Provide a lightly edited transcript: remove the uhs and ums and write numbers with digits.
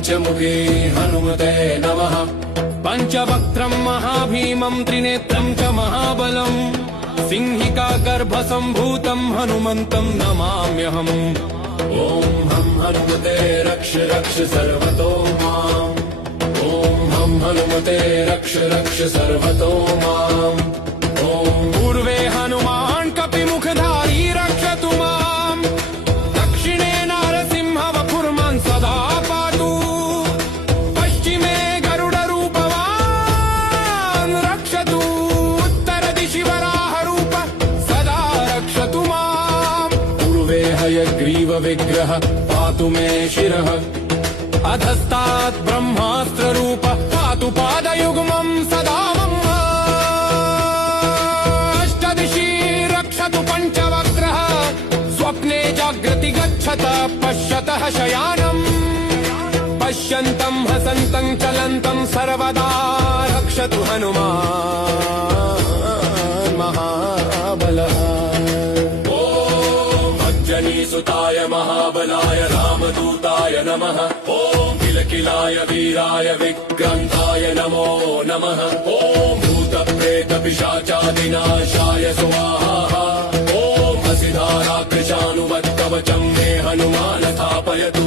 पञ्चमुखे हनुमते नमः। पञ्चवक्त्रं महाभीमं त्रिनेत्रं च महाबलं सिंहिका गर्भसम्भूतं हनुमन्तं नमाम्यहम्। ॐ हं हनुमते रक्ष रक्ष सर्वतो माम्। ॐ हं हनुमते रक्ष रक्ष सर्वतो माम्। ॐ पूर्वे हनुमान् कपिमुखधारी रक्षतु माम्। दक्षिणे नारसिंह वपुर्मान् सदा पातु। पश्चिमे गरुडरूपवान् रक्षतु। उत्तरदिशि वराहरूप सदा रक्षतु माम्। पूर्वे हयग्रीवविग्रह पातु मे शिरः। अधस्तात् ब्रह्मास्त्ररूप पातु पादयुग्मं सदा मम। अष्टदिशि रक्षतु पञ्चवक्त्रः स्वप्ने जागृति गच्छत पश्यतः शयानम्। पश्यन्तं हसन्तं चलन्तं सर्वदा रक्षतु हनुमान् महाबलः। सुताय महाबलाय रामदूताय नमः। ॐ किलकिलाय वीराय विक्रान्ताय नमो नमः। ॐ भूतप्रेतपिशाचादिनाशाय स्वाहा। ॐ असिधाराकृशानुवत्कवचं मे हनुमान् स्थापयतु।